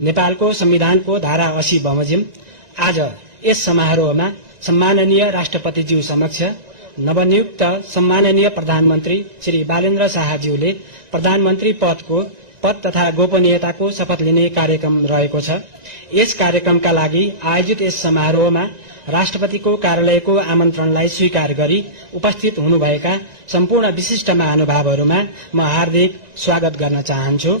नेपालको संविधानको धारा 80 बमोजिम आज यस समारोहमा सम्माननीय राष्ट्रपतिज्यू समक्ष नवनियुक्त सम्माननीय प्रधानमन्त्री श्री बालेन्द्र शाहज्यूले प्रधानमन्त्री पद तथा गोपनीयताको शपथ लिने कार्यक्रम रहेको छ। यस कार्यक्रमका लागि आयोजित यस समारोहमा राष्ट्रपतिको कार्यालयको आमन्त्रणलाई स्वीकार गरी उपस्थित हुनुभएका सम्पूर्ण विशिष्ट महानुभावहरूमा म हार्दिक स्वागत गर्न चाहन्छु।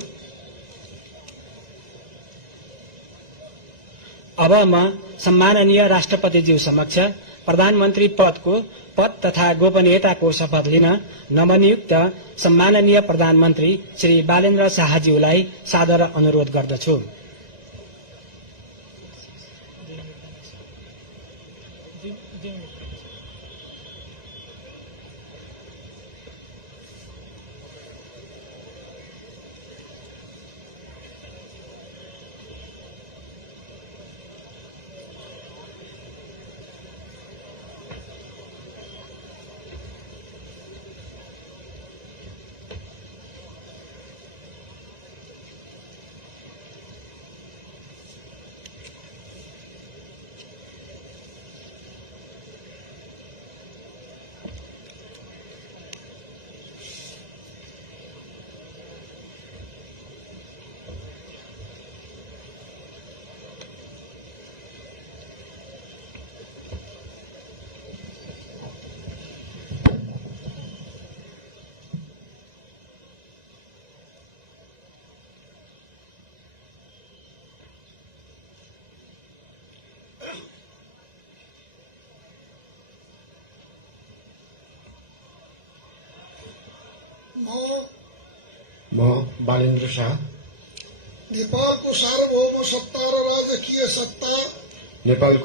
अब म सम्माननीय राष्ट्रपतिज्यू समक्ष प्रधानमन्त्री पद तथा गोपनीयताको शपथ लिन नवनियुक्त सम्माननीय प्रधानमन्त्री श्री बालेन्द्र शाहज्यूलाई सादर अनुरोध गर्दछु। म बालेन्द्र शाह नेपालको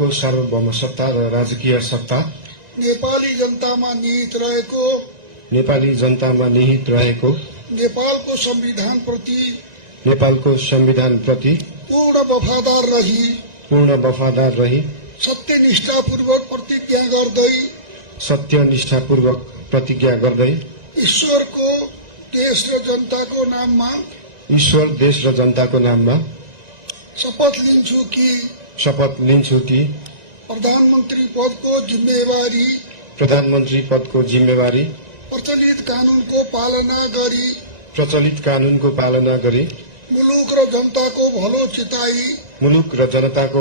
सार्वभौम सत्ता र राजकीय सत्ता नेपाली जनतामा निहित रहेको नेपालको संविधान प्रति पूर्ण वफादार रही सत्यनिष्ठापूर्वक प्रतिज्ञा गर्दै ईश्वर, देश र जनताको नाममा शपथ लिन्छु कि प्रधानमन्त्री पदको जिम्मेवारी प्रचलित कानूनको पालना गरी मुलुक र जनताको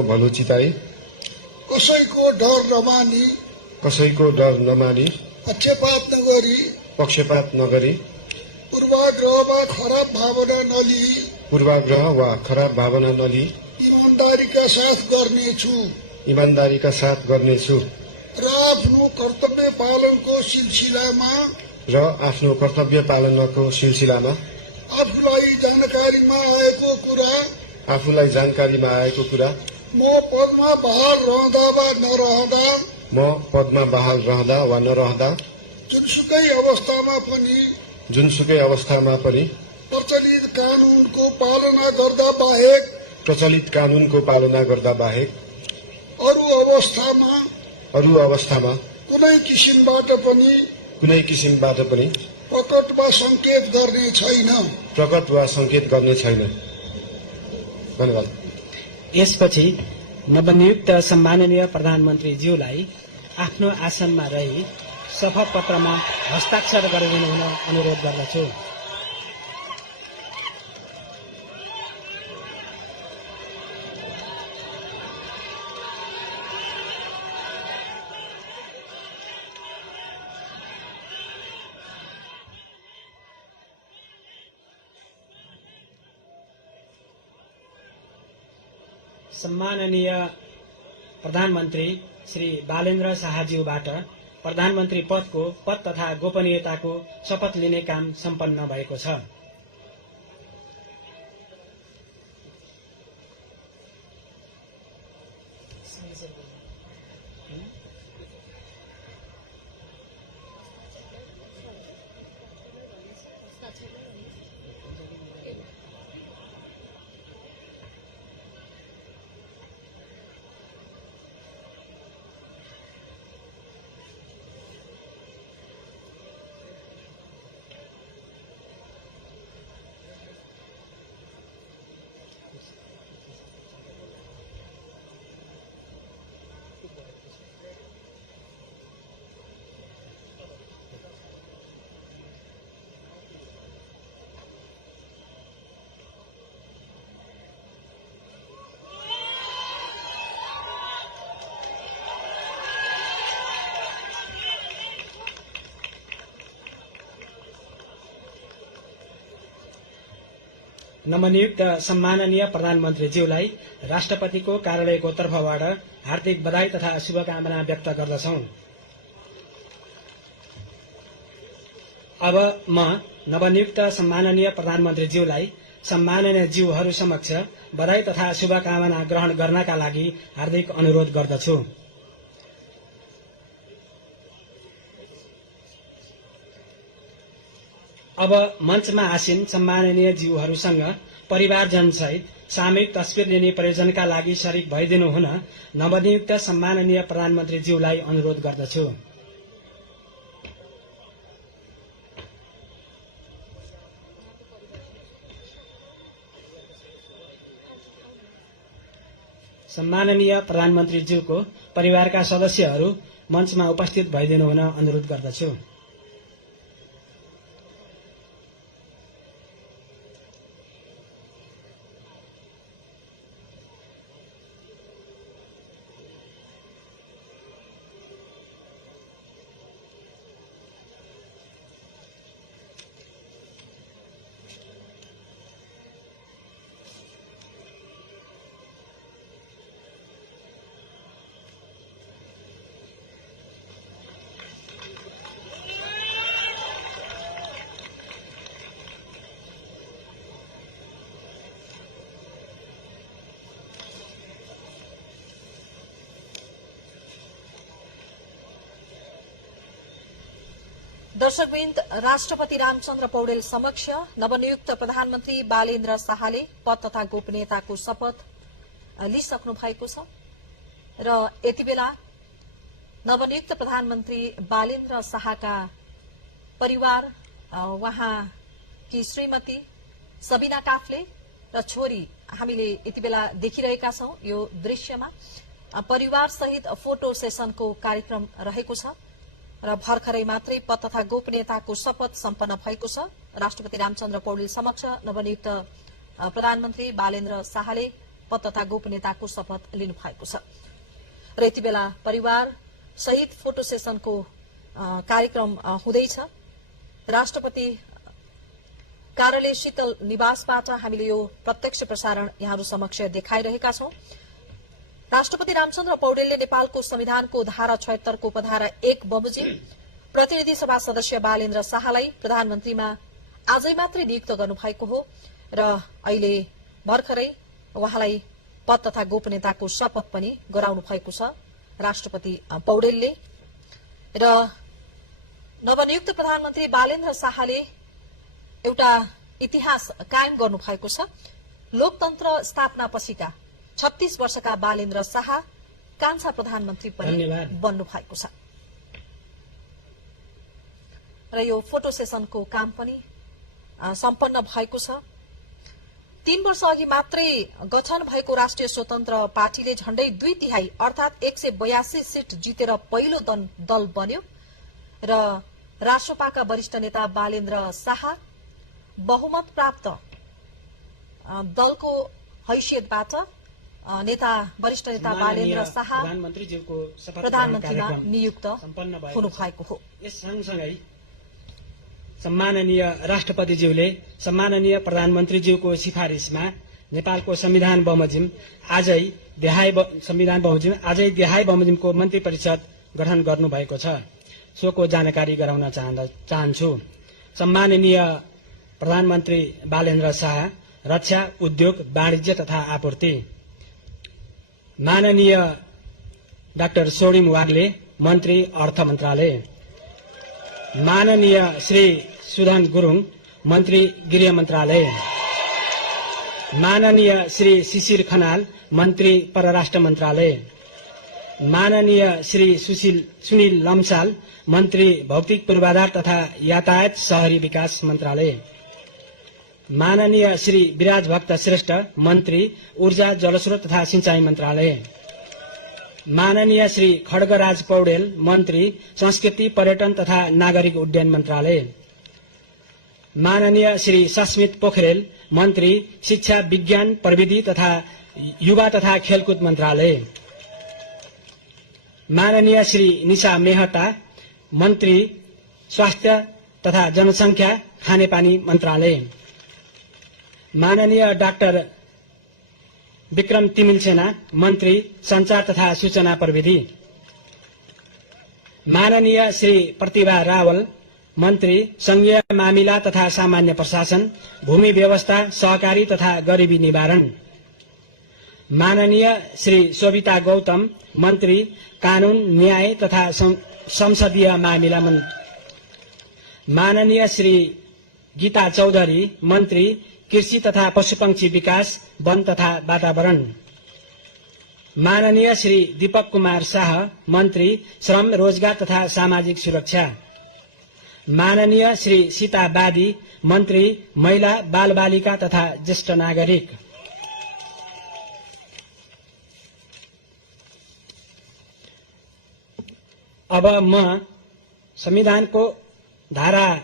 भलो चिताई कसैको डर नमानी पक्षपात नगरी पूर्वाग्रह वा खराब भावना नलिई ईमानदारीका साथ गर्नेछु र आफ्नो कर्तव्य पालनको सिलसिलामा आफूलाई जानकारीमा आएको कुरा म पदमा बहाल रहँदा वा नरहँदा जुनसुकै अवस्थामा पनि प्रचलित कानूनको पालना गर्दा बाहेक अरू अवस्थामा कुनै किसिमबाट पनि प्रकट वा संकेत गर्ने छैन। धन्यवाद। यसपछि नवनियुक्त सम्माननीय प्रधानमन्त्रीज्यूलाई आफ्नो आसनमा रही शपथ पत्रमा हस्ताक्षर गरिदिनु हुन अनुरोध गर्दछु। सम्माननीय प्रधानमन्त्री श्री बालेन्द्र शाहज्यूबाट प्रधानमन्त्री पद तथा गोपनीयताको शपथ लिने काम सम्पन्न भएको छ। नवनियुक्त सम्माननीय प्रधानमन्त्रीज्यूलाई राष्ट्रपतिको कार्यालयको तर्फबाट हार्दिक बधाई तथा शुभकामना व्यक्त गर्दछौं। अब म नवनियुक्त सम्माननीय प्रधानमन्त्रीज्यूलाई सम्माननीय ज्यूहरू समक्ष बधाई तथा शुभकामना ग्रहण गर्नका लागि हार्दिक अनुरोध गर्दछु। अब मञ्चमा आसीन सम्माननीय ज्यूहरूसँग परिवारजनसहित सामूहिक तस्बिर लिने प्रयोजनका लागि शरीक भइदिनु हुन नवनियुक्त सम्माननीय प्रधानमन्त्रीज्यूलाई अनुरोध गर्दछु। सम्माननीय प्रधानमन्त्रीज्यूको परिवारका सदस्यहरू मञ्चमा उपस्थित भइदिनु हुन अनुरोध गर्दछु। दर्शकवृन्द, राष्ट्रपति रामचन्द्र पौडेल समक्ष नवनियुक्त प्रधानमन्त्री बालेन्द्र शाहले पद तथा गोपनीयताको शपथ लिइसक्नु भएको छ र यति बेला नवनियुक्त प्रधानमन्त्री बालेन्द्र शाहका परिवार, उहाँकी श्रीमती सबिना काफ्ले र छोरी हामीले यति बेला देखिरहेका छौं। यो दृश्यमा परिवार सहित फोटो सेसनको कार्यक्रम रहेको छ र भर्खरै मात्रै पद तथा गोपनीयताको शपथ सम्पन्न भएको छ। राष्ट्रपति रामचन्द्र पौडेल समक्ष नवनियुक्त प्रधानमन्त्री बालेन्द्र शाहले पद तथा गोपनीयताको शपथ लिनु भएको छ र यति बेला परिवार सहित फोटो सेसनको कार्यक्रम हुँदैछ। राष्ट्रपति कार्यालय शीतल निवासबाट हामीले यो प्रत्यक्ष प्रसारण यहाँहरू समक्ष देखाइरहेका छौं। राष्ट्रपति रामचन्द्र पौडेलले नेपालको संविधानको धारा 76 को उपधारा 1 बमोजिम प्रतिनिधि सभा सदस्य बालेन्द्र शाहलाई प्रधानमन्त्रीमा आजै मात्रै नियुक्त गर्नुभएको हो र अहिले भर्खरै उहाँलाई पद तथा गोपनीयताको शपथ पनि गराउनु भएको छ राष्ट्रपति पौडेलले। र नवनियुक्त प्रधानमन्त्री बालेन्द्र शाहले एउटा इतिहास कायम गर्नु भएको छ। लोकतन्त्र स्थापना पछिका 36 वर्षका बालेन्द्र शाह कान्छा प्रधानमन्त्री पनि बन्नु भएको छ र यो फोटो सेसनको काम पनि सम्पन्न भएको छ। 3 वर्ष अघि मात्रै गठन भएको राष्ट्रिय स्वतन्त्र पार्टीले झण्डै 2/3 अर्थात 182 सीट जितेर पहिलो दल बन्यो र राष्ट्रपाका वरिष्ठ नेता बालेन्द्र शाह बहुमत प्राप्त दलको हैसियतबाट वरिष्ठ नेता बालेन्द्र शाह प्रधानमन्त्रीमा नियुक्त हुनु भएको हो। यस सँगसँगै सम्माननीय राष्ट्रपतिज्यूले सम्माननीय प्रधानमन्त्रीज्यूको सिफारिसमा नेपालको संविधान बमोजिम आजै देहाय बमोजिमको मन्त्री परिषद गठन गर्नुभएको छ। सोको जानकारी गराउन चाहन्छु। सम्माननीय प्रधानमन्त्री बालेन्द्र शाह रक्षा, उद्योग, वाणिज्य तथा आपूर्ति, माननीय डाक्टर सोडिम वाग्ले मन्त्री अर्थ मन्त्रालय, माननीय श्री सुधन गुरुङ मन्त्री गृह मन्त्रालय, माननीय श्री शिशिर खनाल मन्त्री परराष्ट्र मन्त्रालय, माननीय श्री सुनिल लम्साल मन्त्री भौतिक पूर्वाधार तथा यातायात शहरी विकास मन्त्रालय, माननीय श्री विराज भक्त श्रेष्ठ मन्त्री ऊर्जा जलस्रोत तथा सिंचाई मन्त्रालय, माननीय श्री खड्गराज पौडेल मन्त्री संस्कृति पर्यटन तथा नागरिक उड्डयन मन्त्रालय, माननीय श्री सस्मित पोखरेल मन्त्री शिक्षा विज्ञान प्रविधि तथा युवा तथा खेलकुद मन्त्रालय, माननीय श्री निशा मेहता मन्त्री स्वास्थ्य तथा जनसंख्या खानेपानी मन्त्रालय, माननीय डाक्टर विक्रम तिमिलसेना, मन्त्री सञ्चार तथा सूचना प्रविधि। माननीय श्री प्रतिभा रावल, मन्त्री संघीय मामिला तथा सामान्य प्रशासन, भूमि व्यवस्था, सहकारी तथा गरिबी निवारण। माननीय श्री शोभिता गौतम, मन्त्री कानून न्याय तथा संसदीय मामिला मन्त्री। माननीय श्री गीता चौधरी, मन्त्री कृषि तथा पशुपक्षी विकास, वन तथा वातावरण। माननीय श्री दीपक कुमार शाह, मन्त्री श्रम रोजगार तथा सामाजिक सुरक्षा। माननीय श्री सीता बादी, मन्त्री महिला बाल बालिका तथा ज्येष्ठ नागरिक। अब म संविधानको धारा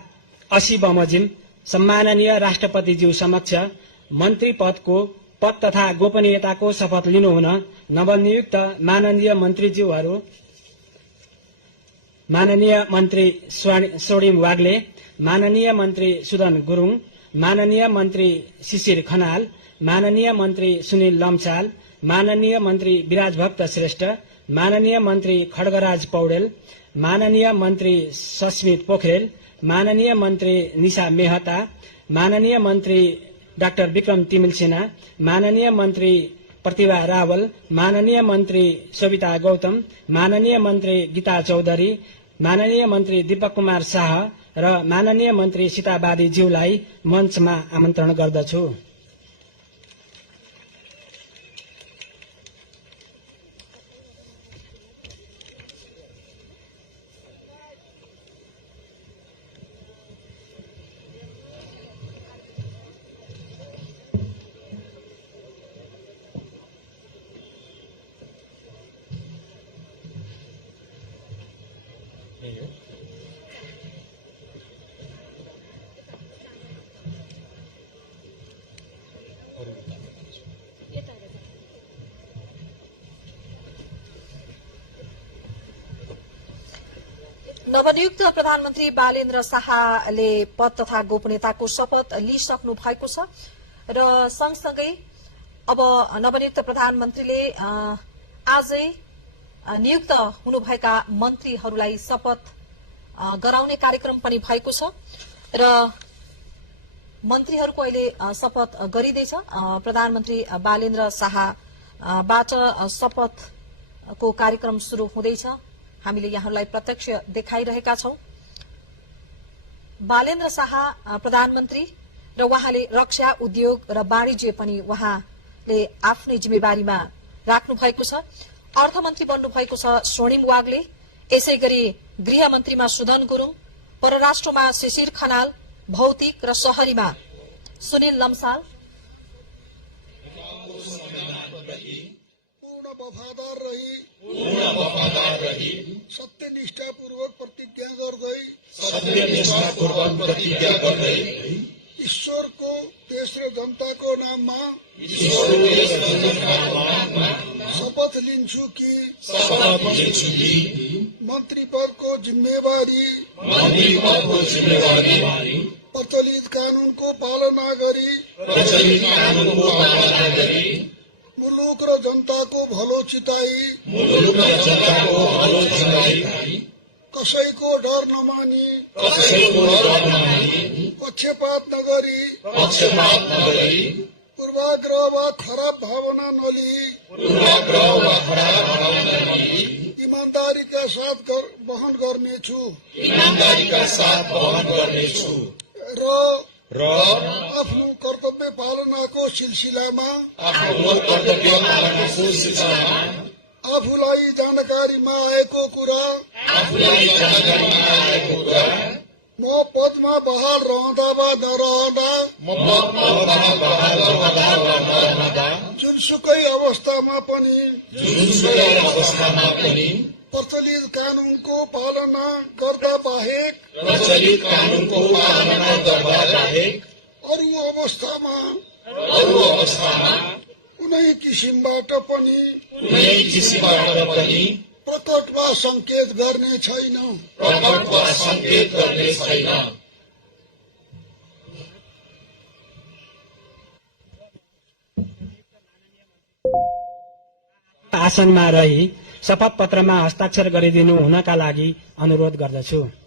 80 बमोजिम सम्माननीय राष्ट्रपतिज्यू समक्ष मन्त्री पद तथा गोपनीयताको शपथ लिनुहुन नवनियुक्त माननीय मन्त्रीज्यूहरू माननीय मन्त्री स्वर्णिम वाग्ले, माननीय मन्त्री सुदन गुरुङ, माननीय मन्त्री शिशिर खनाल, माननीय मन्त्री सुनिल लम्साल, माननीय मन्त्री विराज भक्त श्रेष्ठ, माननीय मन्त्री खड्गराज पौडेल, माननीय मन्त्री सस्मित पोखरेल, माननीय मन्त्री निशा मेहता, माननीय मन्त्री डाक्टर विक्रम तिमिलसेना, माननीय मन्त्री प्रतिभा रावल, माननीय मन्त्री शोभिता गौतम, माननीय मन्त्री गीता चौधरी, माननीय मन्त्री दीपक कुमार शाह र माननीय मन्त्री सीताबादी ज्यूलाई मञ्चमा आमन्त्रण गर्दछु। नवनियुक्त प्रधानमन्त्री बालेन्द्र शाहले पद तथा गोपनीयताको शपथ लिइसक्नु भएको छ र सँगसँगै अब नवनियुक्त प्रधानमन्त्रीले आजै नियुक्त हुनुभएका मन्त्रीहरूलाई शपथ गराउने कार्यक्रम पनि भएको छ र मन्त्रीहरूको अहिले शपथ गरिँदैछ। प्रधानमन्त्री बालेन्द्र शाहबाट शपथको कार्यक्रम शुरू हुँदैछ। हामीले यहाँलाई प्रत्यक्ष देखाइरहेका छौं। बालेन्द्र शाह प्रधानमन्त्री र उहाँले रक्षा, उद्योग र वाणिज्य पनि उहाँले आफ्नै जिम्मेवारीमा राख्नु भएको छ। अर्थमन्त्री बन्नु भएको छ स्वर्णिम वाग्ले, यसैगरी गृहमन्त्रीमा सुदन गुरुङ, परराष्ट्रमा शिशिर खनाल, भौतिक र शहरीमा सुनिल लम्साल। पूर्ण वफादार रही सत्यनिष्ठापूर्वक प्रतिज्ञा गर्दै ईश्वरको देश र जनताको नाममा शपथ लिन्छु कि मन्त्री पदको जिम्मेवारी प्रचलित कानूनको पालना गरी मुलुक र जनताको भलो चिताई कसैको डर नमानी पक्षपात नगरी पूर्वाग्रह वा खराब भावना नलिई इमानदारीका साथ वहन गर्नेछु र आफ्नो कर्तव्य पालनाको सिलसिलामा आफूलाई जानकारीमा आएको कुरा म पदमा बहाल रहँदा वा नरहँदा जुनसुकै अवस्थामा पनि प्रचलित कानूनको पालना गर्दा बाहेक अरू अवस्थामा कुनै किसिमबाट पनि प्रकट वा संकेत गर्ने छैन। आसनमा रही शपथ पत्रमा हस्ताक्षर गरिदिनु हुनका लागि अनुरोध गर्दछु।